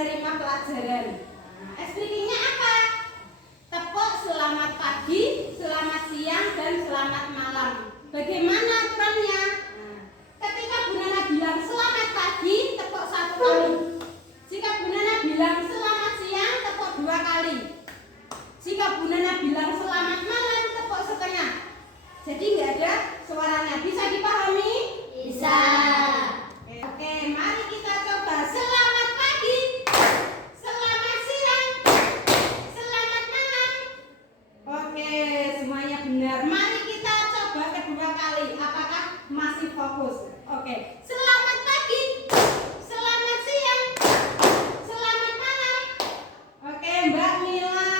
menerima pelajaran. Speakingnya apa? Tepuk selamat pagi, selamat siang, dan selamat malam. Bagaimana aturannya? Ketika Bu Nana bilang selamat pagi, tepuk 1 kali. Jika Bu Nana bilang selamat siang, tepuk 2 kali. Jika Bu Nana bilang selamat malam, tepuk setengah. Jadi nggak ada suaranya. Bisa dipahami? Bisa. Oke, mari kita coba. Selamat pagi, selamat siang, selamat malam. Oke, semuanya benar. Mari kita coba kedua kali. Apakah masih fokus? Oke, selamat pagi, selamat siang, selamat malam. Oke, Mbak Mila,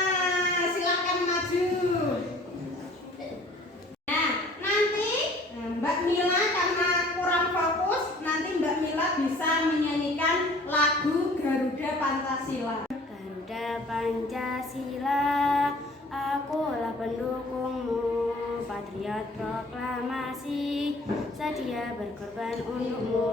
silakan maju. Nah, nanti Mbak Mila karena kurang fokus, nanti Mbak Mila bisa menyanyikan lagu Garuda Pancasila. Garuda Pancasila, akulah pendukungmu, patriot proklamasi, sedia berkorban untukmu.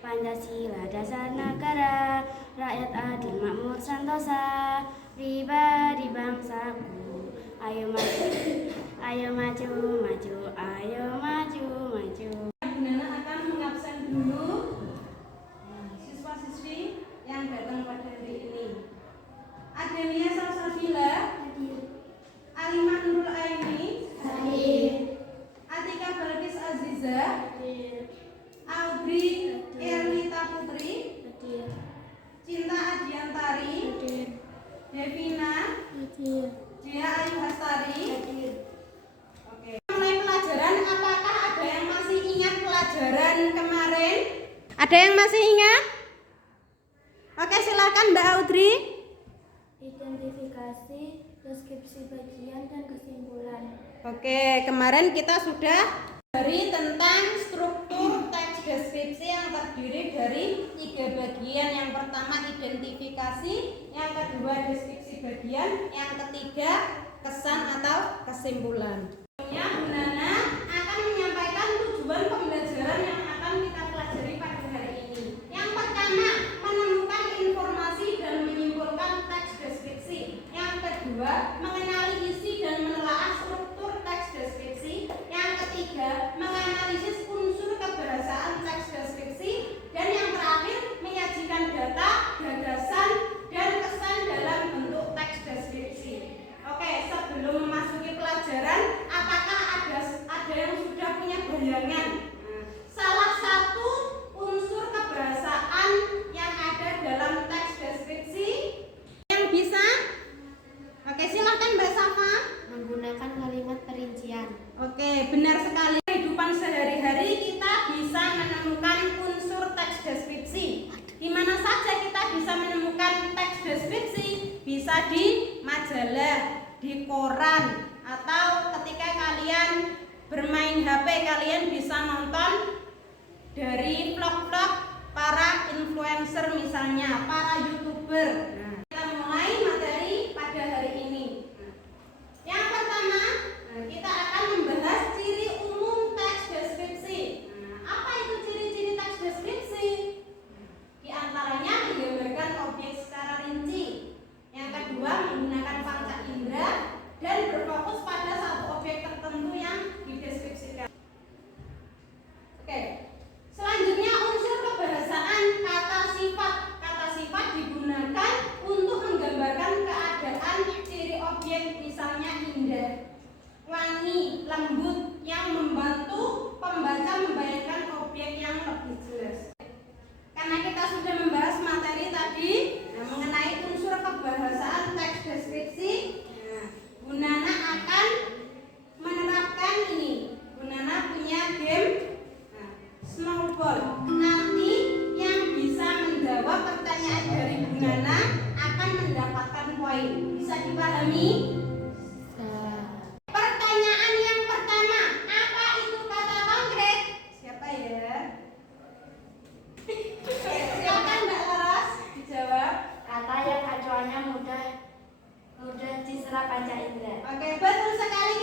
Pancasila dasar negara, rakyat adil makmur sentosa, pribadi bangsaku. Ayo maju, ayo maju, maju, ayo maju, maju. Bu Nana akan mengabsen dulu siswa-siswi yang datang pada hari ini. Adenia Salsabila, Alimah Nurul Aini, Atika Balkis Aziza, Audrey Erlita Putri, Cinta Adiantari, Devina, Dia Ayu Hastari. Oke. Mulai pelajaran, apakah ada yang masih ingat pelajaran kemarin? Ada yang masih ingat? Oke, silakan Mbak Audrey. Identifikasi, deskripsi bagian dan kesimpulan. Oke, kemarin kita sudah dari tentang struktur teks deskripsi yang terdiri dari 3 bagian. Yang pertama identifikasi, yang kedua deskripsi bagian, yang ketiga kesan atau kesimpulan. Sebelumnya Bu Nana akan menyampaikan tujuan pembelajaran yang akan kita pelajari pada hari ini. Yang pertama, menemukan informasi dan menyimpulkan teks deskripsi. Yang kedua, mengenali isi dan menelaah struktur teks deskripsi. Yang ketiga, menganalisis unsur kebahasaan teks deskripsi. Dan yang terakhir, menyajikan data, gagasan, dan kesan dalam bentuk teks deskripsi. Oke, sebelum memasuki pelajaran, apakah ada yang sudah punya bayangan? Salah satu unsur kebahasaan yang ada dalam teks deskripsi yang bisa? Oke, silakan Mbak Safa. Menggunakan kalimat perincian. Oke, benar sekali. Kehidupan sehari-hari kita bisa menemukan unsur teks deskripsi. Di mana saja kita bisa menemukan teks deskripsi? Bisa di majalah, di koran, atau ketika kalian bermain HP, kalian bisa nonton dari vlog-vlog para influencer, misalnya para YouTuber. Kita mulai materi pada hari ini. Yang pertama, kita akan membahas ciri umum teks deskripsi. Apa itu ciri-ciri teks deskripsi? Di antaranya menggambarkan objek secara rinci. Yang kedua, menggunakan panca indera dan berfokus pada satu objek tertentu yang dideskripsikan. Oke. Selanjutnya, unsur kebahasaan kata sifat. Kata sifat digunakan untuk menggambarkan keadaan ciri objek, misalnya indah, wangi, lembut, yang membantu pembaca membayangkan objek yang lebih jelas. Karena kita sudah membahas materi tadi mengenai unsur kebahasaan teks deskripsi, Bu Nana akan menerapkan ini. Bu Nana punya game Snowball. Nanti yang bisa menjawab pertanyaan dari Bu Nana akan mendapatkan poin. Bisa dipahami? Pertanyaan yang pertama, apa itu kata konkret? Siapa ya? Silakan Mbak Laras dijawab. Kata yang acuannya mudah diserap panca indera. Oke, betul sekali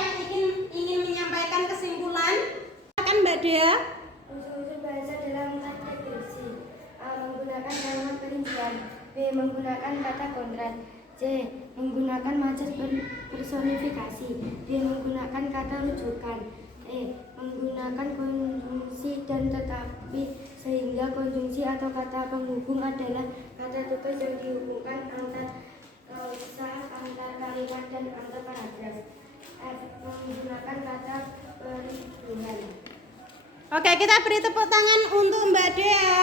yang ingin menyampaikan kesimpulan? Silakan Mbak Dea. Unsur-unsur bahasa dalam teks deskripsi. A. Menggunakan kalimat perincian. B. Menggunakan kata kontras. C. Menggunakan majas personifikasi. D. Menggunakan kata rujukan. E. Menggunakan konjungsi dan tetapi, sehingga konjungsi atau kata penghubung adalah kata tutur yang dihubungkan antar klausa, antar kalimat dan antar paragraf. F. Menggunakan kata perhubungan. Oke, kita beri tepuk tangan untuk Mbak Dea.